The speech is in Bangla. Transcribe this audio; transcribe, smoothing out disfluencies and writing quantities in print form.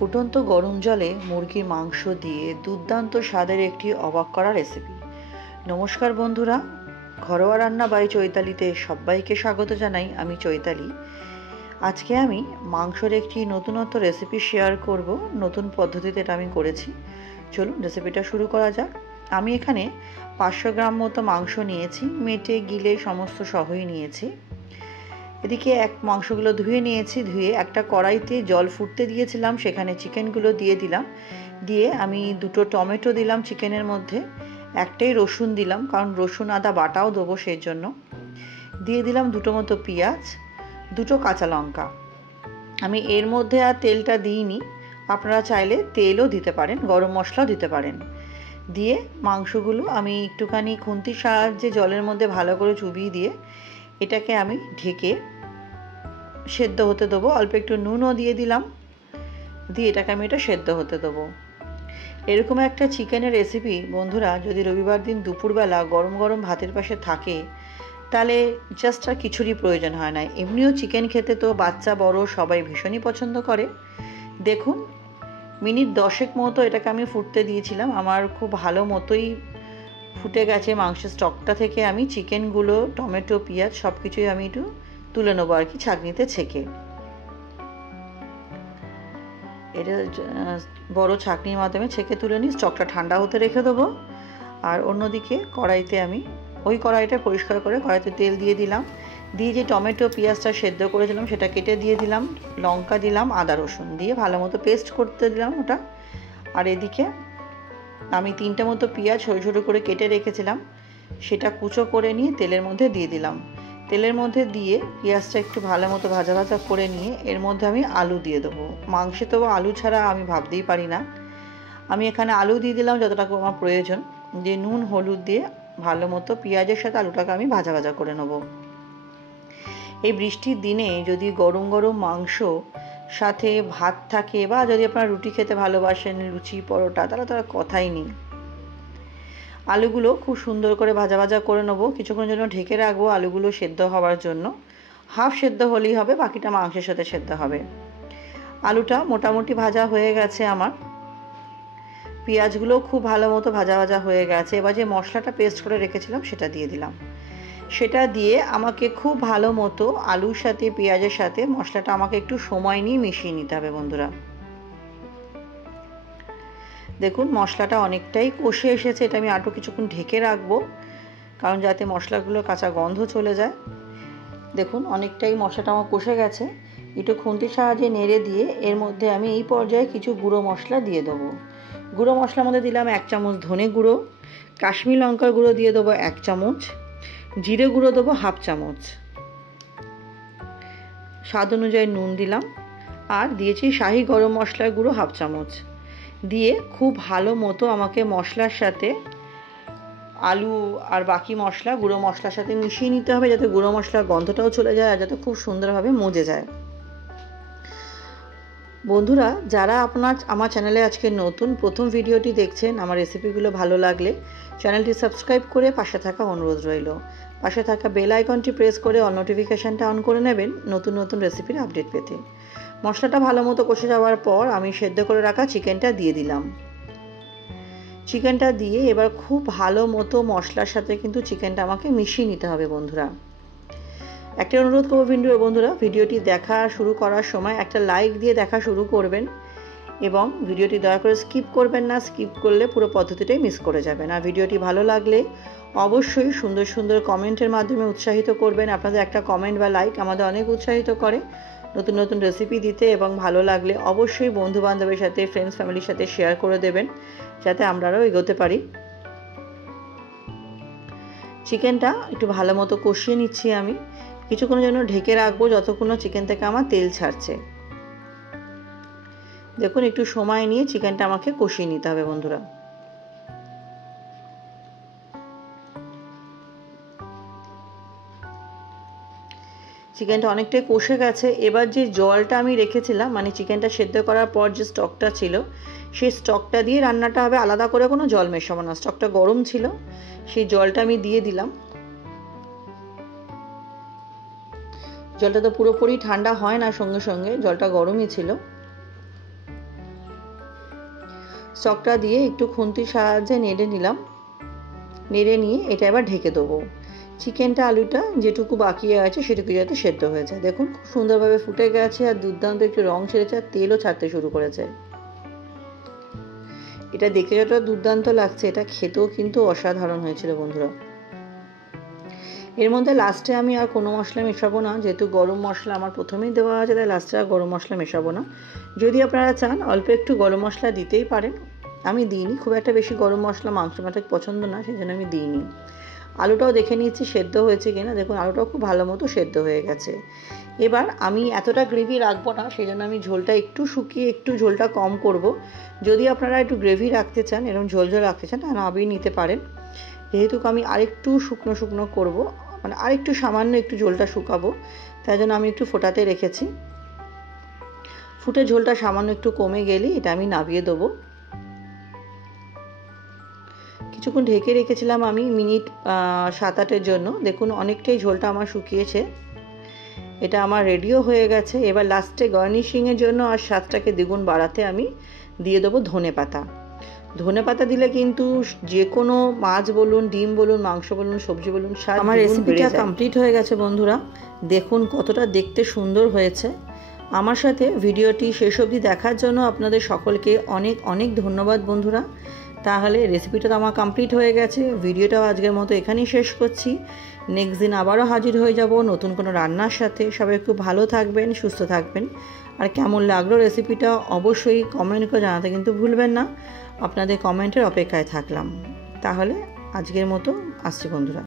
ফুটন্ত গরম জলে মুরগির মাংস দিয়ে দুর্দান্ত স্বাদের একটি অবাক করা রেসিপি। নমস্কার বন্ধুরা, ঘরোয়া রান্না বাই চৈতালিতে সবাইকে স্বাগত জানাই। আমি চৈতালি। আজকে আমি মাংসের একটি নতুনত্ব রেসিপি শেয়ার করব। নতুন পদ্ধতিতে এটা আমি করেছি। চলুন রেসিপিটা শুরু করা যাক। আমি এখানে 500 গ্রাম মতো মাংস নিয়েছি, মেটে গিলে সমস্ত সহই নিয়েছি। এদিকে মাংসগুলো ধুয়ে নিয়েছি। ধুয়ে একটা কড়াইতে জল ফুটতে দিয়েছিলাম, সেখানে চিকেনগুলো দিয়ে দিলাম। দিয়ে আমি 2টো টমেটো দিলাম চিকেনের মধ্যে, একটাই রসুন দিলাম, কারণ রসুন আদা বাটাও দেবো সেই জন্য। দিয়ে দিলাম 2টো মতো পেঁয়াজ, 2টো কাঁচা লঙ্কা। আমি এর মধ্যে আর তেলটা দিইনি, আপনারা চাইলে তেলও দিতে পারেন, গরম মশলাও দিতে পারেন। দিয়ে মাংসগুলো আমি একটুখানি খুন্তির সাহায্যে জলের মধ্যে ভালো করে চুবিয়ে দিয়ে এটাকে আমি ঢেকে সেদ্ধ হতে দেবো। অল্প একটু নুনও দিয়ে দিলাম, দিয়ে এটাকে আমি সেদ্ধ হতে দেবো। এরকম একটা চিকেনের রেসিপি বন্ধুরা যদি রবিবার দিন দুপুরবেলা গরম গরম ভাতের পাশে থাকে, তাহলে জাস্ট আর কিছুরই প্রয়োজন হয় না। এমনিও চিকেন খেতে তো বাচ্চা বড় সবাই ভীষণই পছন্দ করে। দেখুন, মিনিট 10 মতো এটাকে আমি ফুটতে দিয়েছিলাম। আমার খুব ভালো মতোই ফুটে গেছে। মাংসের স্টকটা থেকে আমি চিকেনগুলো, টমেটো, পেঁয়াজ সব কিছুই আমি একটু তুলে নেবো আর কি, ছাঁকনিতে ছেঁকে। এটা বড় ছাঁকনির মাধ্যমে ছেঁকে তুলে নিই। স্টকটা ঠান্ডা হতে রেখে দেবো। আর অন্যদিকে কড়াইতে আমি ওই কড়াইটা পরিষ্কার করে কড়াইতে তেল দিয়ে দিলাম। দিয়ে যে টমেটো পেঁয়াজটা সেদ্ধ করেছিলাম সেটা কেটে দিয়ে দিলাম, লঙ্কা দিলাম, আদা রসুন দিয়ে ভালো মতো পেস্ট করতে দিলাম ওটা। আর এদিকে আমি 3টে মতো পেঁয়াজ ছোটো ছোটো করে কেটে রেখেছিলাম, সেটা কুচো করে নিয়ে তেলের মধ্যে দিয়ে দিলাম। তেলের মধ্যে দিয়ে পেঁয়াজটা একটু ভালো মতো ভাজা ভাজা করে নিয়ে এর মধ্যে আমি আলু দিয়ে দেবো। মাংসে তো আলু ছাড়া আমি ভাবতেই পারি না। আমি এখানে আলু দিয়ে দিলাম যতটুকু আমার প্রয়োজন। দিয়ে নুন হলুদ দিয়ে ভালো মতো পেঁয়াজের সাথে আলুটাকে আমি ভাজা ভাজা করে নেব। এই বৃষ্টির দিনে যদি গরম গরম মাংস সাথে ভাত থাকে, বা যদি আপনারা রুটি খেতে ভালোবাসেন, লুচি পরোটা, তাহলে তো আর কথাই নেই। আলুগুলো খুব সুন্দর করে ভাজা ভাজা করে নেবো। কিছুক্ষণের জন্য ঢেকে রাখবো আলুগুলো সেদ্ধ হওয়ার জন্য। হাফ সেদ্ধ হলেই হবে, বাকিটা মাংসের সাথে সেদ্ধ হবে। আলুটা মোটামুটি ভাজা হয়ে গেছে আমার। পেঁয়াজগুলো খুব ভালো মতো ভাজা ভাজা হয়ে গেছে। এবার যে মশলাটা পেস্ট করে রেখেছিলাম সেটা দিয়ে দিলাম। সেটা দিয়ে আমাকে খুব ভালো মতো আলুর সাথে পেঁয়াজের সাথে মশলাটা আমাকে একটু সময় নিয়ে মিশিয়ে নিতে হবে বন্ধুরা। দেখুন মশলাটা অনেকটাই কষে এসেছে। এটা আমি আরও কিছুক্ষণ ঢেকে রাখবো, কারণ যাতে মশলাগুলো কাঁচা গন্ধ চলে যায়। দেখুন অনেকটাই মশলাটা আমার কষে গেছে। একটু খুন্তির সাহায্যে নেড়ে দিয়ে এর মধ্যে আমি এই পর্যায়ে কিছু গুঁড়ো মশলা দিয়ে দেবো। গুঁড়ো মশলার মধ্যে দিলাম 1 চামচ ধনে গুঁড়ো, কাশ্মীর লঙ্কার গুঁড়ো দিয়ে দেবো 1 চামচ, জিরে গুঁড়ো দেবো হাফ চামচ, স্বাদ অনুযায়ী নুন দিলাম, আর দিয়েছি শাহি গরম মশলার গুঁড়ো হাফ চামচ। দিয়ে খুব ভালো মতো আমাকে মশলার সাথে আলু আর বাকি মশলা গুঁড়ো মশলার সাথে মিশিয়ে নিতে হবে, যাতে গুঁড়ো মশলার গন্ধটাও চলে যায় আর যাতে খুব সুন্দরভাবে মজে যায়। বন্ধুরা, যারা আমার চ্যানেলে আজকে নতুন প্রথম ভিডিওটি দেখছেন, আমার রেসিপিগুলো ভালো লাগলে চ্যানেলটি সাবস্ক্রাইব করে পাশে থাকা অনুরোধ রইল। পাশে থাকা বেল আইকনটি প্রেস করে অল নোটিফিকেশানটা অন করে নেবেন নতুন নতুন রেসিপির আপডেট পেতে। মশলাটা ভালো মতো কষে যাওয়ার পর আমি সেদ্ধ করে রাখা চিকেনটা দিয়ে দিলাম। চিকেনটা দিয়ে এবার খুব ভালো মতো মশলার সাথে কিন্তু চিকেনটা আমাকে মিশিয়ে নিতে হবে বন্ধুরা। একটা অনুরোধ করবো বন্ধুরা, ভিডিওটি দেখা শুরু করার সময় একটা লাইক দিয়ে দেখা শুরু করবেন, এবং ভিডিওটি দয়া করে স্কিপ করবেন না। স্কিপ করলে পুরো পদ্ধতিটাই মিস করে যাবেন। আর ভিডিওটি ভালো লাগলে অবশ্যই সুন্দর সুন্দর কমেন্টের মাধ্যমে উৎসাহিত করবেন। আপনাদের একটা কমেন্ট বা লাইক আমাদের অনেক উৎসাহিত করে নতুন নতুন রেসিপি দিতে, এবং ভালো লাগলে অবশ্যই বন্ধু বান্ধবের সাথে, ফ্রেন্ডস ফ্যামিলির সাথে শেয়ার করে দেবেন, যাতে আমরাও এগোতে পারি। চিকেনটা একটু ভালো মতো কষিয়ে নিচ্ছি আমি। কিছুক্ষণের জন্য ঢেকে রাখবো যতক্ষণ না চিকেন থেকে আমার তেল ছাড়ছে। দেখুন একটু সময় নিয়ে চিকেনটা আমাকে কষিয়ে নিতে হবে বন্ধুরা। চিকেনটা অনেকটাই কষে গেছে। এবার যে জলটা আমি রেখেছিলাম, মানে চিকেনটা সেদ্ধ করার পর যে স্টকটা ছিল, সেই স্টকটা দিয়ে রান্নাটা হবে, আলাদা করে কোনো জল মেশাবো না। স্টকটা গরম ছিল, সেই জলটা আমি দিয়ে দিলাম। জলটা তো পুরোপুরি ঠান্ডা হয় না সঙ্গে সঙ্গে, জলটা গরমই ছিল। স্টকটা দিয়ে একটু খুন্তির সাহায্যে নেড়ে নিলাম। নেড়ে নিয়ে এটা এবার ঢেকে দেবো। চিকেনটা আলুটা যেটুকু বাকি আছে সেটুকু যাতে সেদ্ধ হয়ে যায়। দেখুন খুব সুন্দরভাবে ফুটে গেছে আর দুর্দান্ত একটু রং ছেড়েছে আর তেলও ছাড়তে শুরু করেছে। এটা দেখতে যতটা দুর্দান্ত লাগছে, এটা খেতেও কিন্তু অসাধারণ হয়েছিল বন্ধুরা। এর মধ্যে লাস্টে আমি আর কোনো মশলা মেশাবো না, যেহেতু গরম মশলা আমার প্রথমেই দেওয়া আছে, তাই লাস্টে আর গরম মশলা মেশাবো না। যদি আপনারা চান অল্প একটু গরম মশলা দিতেই পারেন, আমি দিইনি। খুব একটা বেশি গরম মশলা মাংস মাটা পছন্দ না, সেই জন্য আমি দিইনি। আলুটাও দেখে নিচ্ছি সেদ্ধ হয়েছে কিনা। দেখুন আলুটাও খুব ভালো মতো সেদ্ধ হয়ে গেছে। এবার আমি এতটা গ্রেভি রাখবো না, সেই জন্য আমি ঝোলটা একটু শুকিয়ে একটু ঝোলটা কম করব। যদি আপনারা একটু গ্রেভি রাখতে চান, এরকম ঝোল ঝোল রাখতে চান, তাহলে নামিয়ে নিতে পারেন। যেহেতু আমি আরেকটু শুকনো শুকনো করবো, মানে আরেকটু সামান্য একটু ঝোলটা শুকাবো, তাই জন্য আমি একটু ফোটাতে রেখেছি। ফুটে ঝোলটা সামান্য একটু কমে গেলে এটা আমি নামিয়ে দেবো। কিছুক্ষণ ঢেকে রেখেছিলাম আমি মিনিট 7-8-এর জন্য। দেখুন অনেকটাই ঝোলটা আমার শুকিয়েছে। এটা আমার রেডিও হয়ে গেছে। এবার লাস্টে গার্নিশিংয়ের জন্য আর স্বাদটাকে দ্বিগুণ বাড়াতে আমি দিয়ে দেবো ধনেপাতা। ধনেপাতা দিলে কিন্তু যে কোনো মাছ বলুন, ডিম বলুন, মাংস বলুন, সবজি বলুন, স্বাদ আমার রেসিপিটা কমপ্লিট হয়ে গেছে বন্ধুরা। দেখুন কতটা দেখতে সুন্দর হয়েছে। আমার সাথে ভিডিওটি শেষ অবধি দেখার জন্য আপনাদের সকলকে অনেক অনেক ধন্যবাদ বন্ধুরা। তাহলে রেসিপিটা তো আমার কমপ্লিট হয়ে গেছে। ভিডিওটাও আজকের মতো এখানেই শেষ করছি। নেক্সট দিন আবারও হাজির হয়ে যাব নতুন কোনো রান্নার সাথে। সবাই খুব ভালো থাকবেন, সুস্থ থাকবেন। আর কেমন লাগলো রেসিপিটা অবশ্যই কমেন্ট করে জানাতে কিন্তু ভুলবেন না। আপনাদের কমেন্টের অপেক্ষায় থাকলাম। তাহলে আজকের মতো আসছি বন্ধুরা।